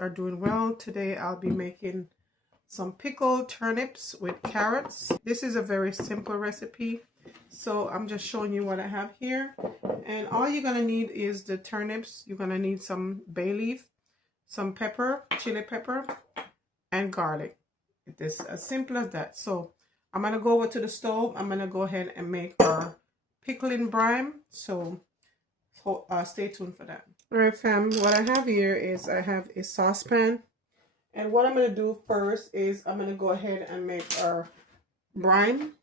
are doing well. Today I'll be making some pickled turnips with carrots. This is a very simple recipe, so I'm just showing you what I have here. And all you're gonna need is the turnips. You're gonna need some bay leaf, some pepper, chili pepper, and garlic. It's as simple as that. So I'm gonna go over to the stove. I'm gonna go ahead and make our pickling brine. So stay tuned for that. All right, fam, what I have here is I have a saucepan, and what I'm going to do first is I'm going to go ahead and make our brine.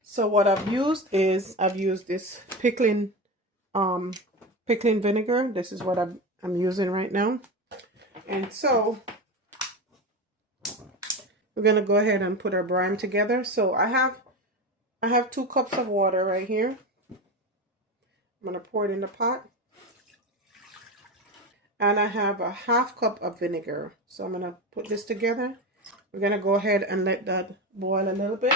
So what I've used is this pickling vinegar. This is what I'm using right now. And so we're going to go ahead and put our brine together. So I have 2 cups of water right here. I'm going to pour it in the pot. And I have a 1/2 cup of vinegar. So I'm going to put this together. We're going to go ahead and let that boil a little bit.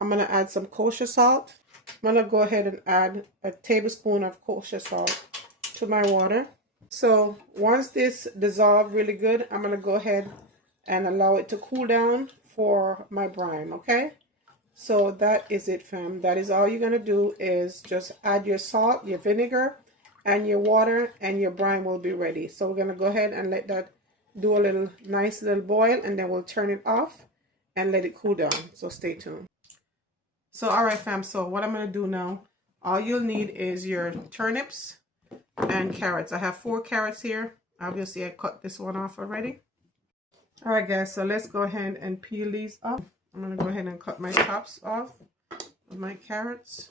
I'm going to add some kosher salt. I'm going to go ahead and add a tablespoon of kosher salt to my water. So once this dissolves really good, I'm going to go ahead and allow it to cool down for my brine, okay? So that is it, fam. That is all you're going to do is just add your salt, your vinegar, and your water, and your brine will be ready. So we're going to go ahead and let that do a nice little boil, and then we'll turn it off and let it cool down. So stay tuned. So all right, fam, so what I'm going to do now, all you'll need is your turnips and carrots. I have 4 carrots here. Obviously I cut this one off already. All right, guys, so let's go ahead and peel these off. I'm going to go ahead and cut my tops off of my carrots.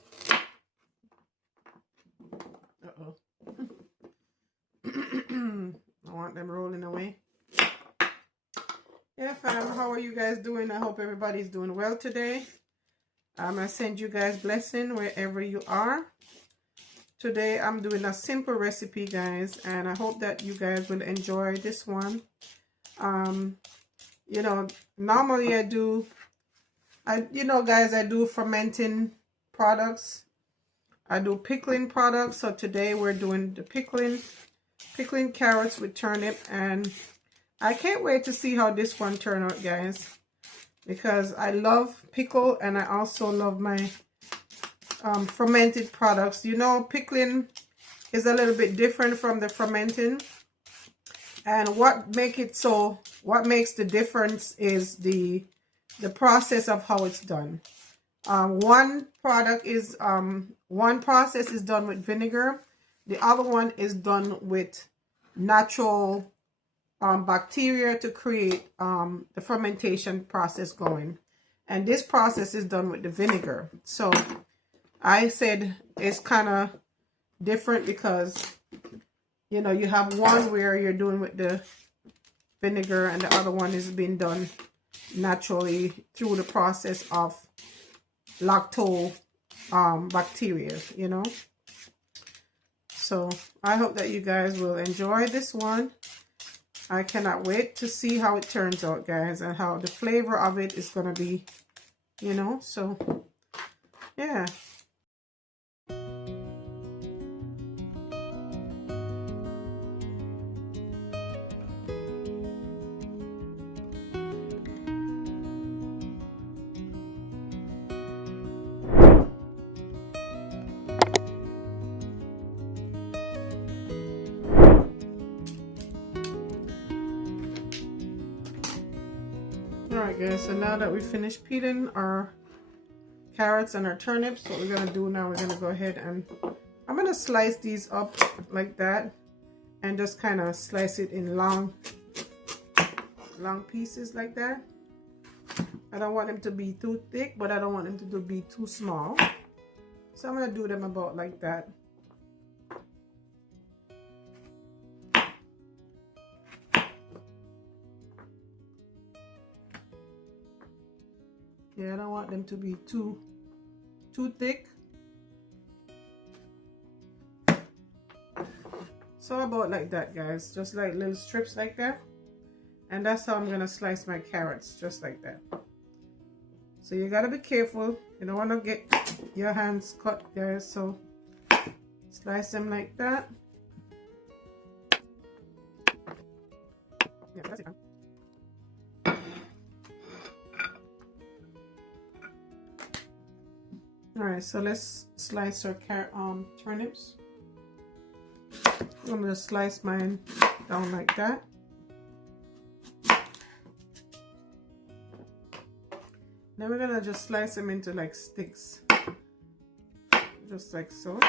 Uh-oh. I want them rolling away. Yeah, fam, how are you guys doing? I hope everybody's doing well today. I'm going to send you guys blessing wherever you are. Today I'm doing a simple recipe, guys, and I hope that you guys will enjoy this one. You know, normally I do fermenting products. I do pickling products. So today we're doing the pickling carrots with turnip, and I can't wait to see how this one turn out, guys, because I love pickle and I also love my fermented products. You know, pickling is a little bit different from the fermenting, and what makes the difference is the process of how it's done. One process is done with vinegar. The other one is done with natural bacteria to create the fermentation process going. And this process is done with the vinegar. So I said it's kind of different because, you know, you have one where you're doing with the vinegar and the other one is being done naturally through the process of lacto bacteria, you know. So I hope that you guys will enjoy this one. I cannot wait to see how it turns out, guys, and how the flavor of it is going to be, you know. So yeah. Alright, guys, so now that we finished peeling our carrots and our turnips, what we're going to do now, we're going to go ahead and I'm going to slice these up like that and just kind of slice it in long pieces like that. I don't want them to be too thick, but I don't want them to be too small. So I'm going to do them about like that. Yeah, I don't want them to be too thick. So about like that, guys. Just like little strips like that. And that's how I'm going to slice my carrots, just like that. So you got to be careful. You don't want to get your hands cut, guys. So slice them like that. Yeah, that's it, fam. Alright, so let's slice our turnips. I'm going to slice mine down like that. Then we're going to just slice them into like sticks. Just like so.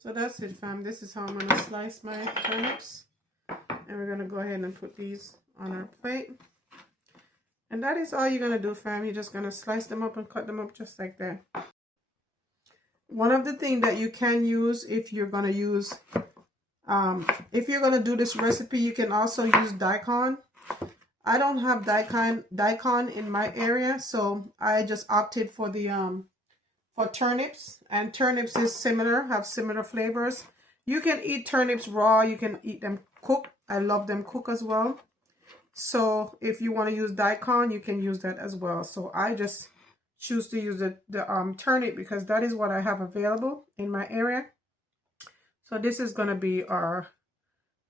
So that's it, fam. This is how I'm going to slice my turnips. And we're going to go ahead and put these on our plate. And that is all you're going to do, fam. You're just going to slice them up and cut them up just like that. One of the things that you can use if you're going to use, if you're going to do this recipe, you can also use daikon. I don't have daikon in my area, so I just opted for the for turnips, and turnips is similar, have similar flavors. You can eat turnips raw, you can eat them cooked. I love them cooked as well. So if you want to use daikon, you can use that as well. So I just choose to use the turnip because that is what I have available in my area. So this is going to be our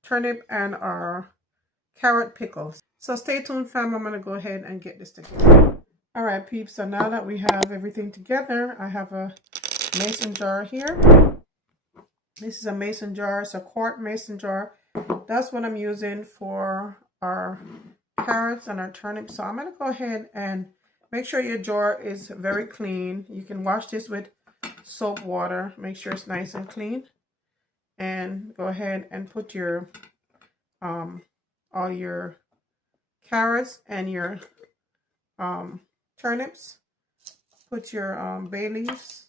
turnip and our carrot pickles. So stay tuned, fam. I'm going to go ahead and get this together. All right, peeps, so now that we have everything together, I have a mason jar here. This is a mason jar. It's a quart mason jar. That's what I'm using for our carrots and our turnips. So I'm going to go ahead and make sure your jar is very clean. You can wash this with soap water. Make sure it's nice and clean. And go ahead and put your all your carrots and your turnips. Put your bay leaves.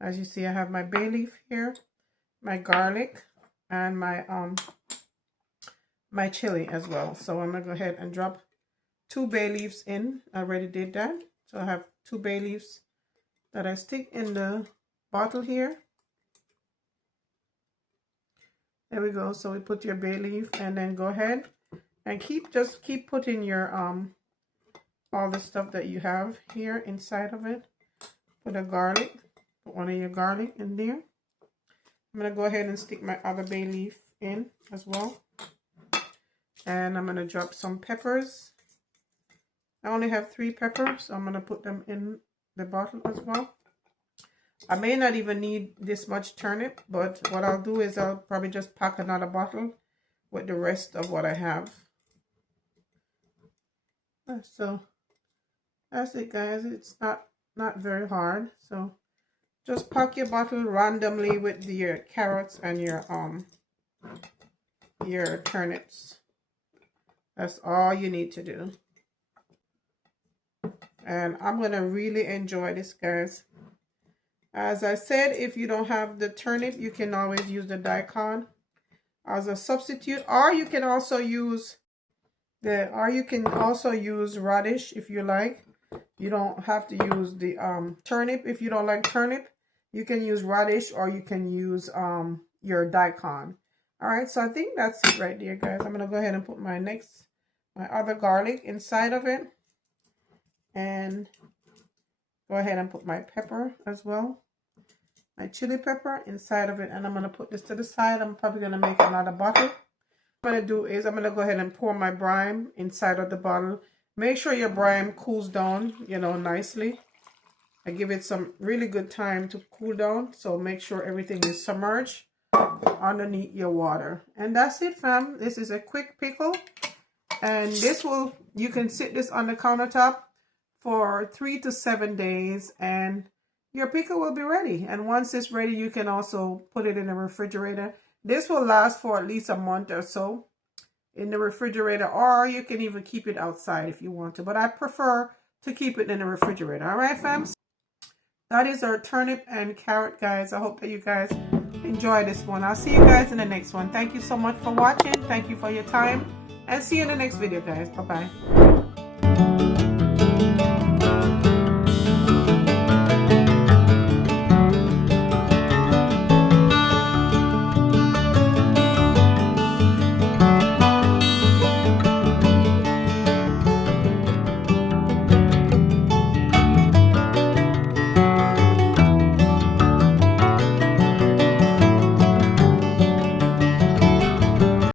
As you see, I have my bay leaf here, my garlic, and my my chili as well. So I'm gonna go ahead and drop 2 bay leaves in. I already did that. So I have 2 bay leaves that I stick in the bottle here. There we go. So we put your bay leaf, and then go ahead and just keep putting your all the stuff that you have here inside of it. Put a garlic, put one of your garlic in there. I'm gonna go ahead and stick my other bay leaf in as well. And I'm gonna drop some peppers. I only have 3 peppers, so I'm gonna put them in the bottle as well. I may not even need this much turnip, but what I'll do is I'll probably just pack another bottle with the rest of what I have. So that's it, guys. It's not very hard. So just pack your bottle randomly with your carrots and your turnips. That's all you need to do. And I'm gonna really enjoy this, guys. As I said, if you don't have the turnip, you can always use the daikon as a substitute, or you can also use radish if you like. You don't have to use the turnip. If you don't like turnip, you can use radish, or you can use your daikon. All right, so I think that's it right there, guys. I'm gonna go ahead and put my other garlic inside of it, and go ahead and put my pepper as well, my chili pepper inside of it, and I'm gonna put this to the side. I'm probably gonna make another bottle. What I'm gonna do is I'm gonna go ahead and pour my brine inside of the bottle. Make sure your brine cools down, nicely. I give it some really good time to cool down, so make sure everything is submerged underneath your water. And that's it, fam. This is a quick pickle, and you can sit this on the countertop for 3 to 7 days, and your pickle will be ready. And once it's ready, you can also put it in the refrigerator. This will last for at least a month or so in the refrigerator, or you can even keep it outside if you want to, but I prefer to keep it in the refrigerator. All right, fam? That is our turnip and carrot, guys. I hope that you guys enjoy this one. I'll see you guys in the next one. Thank you so much for watching. Thank you for your time, and see you in the next video, guys. Bye-bye.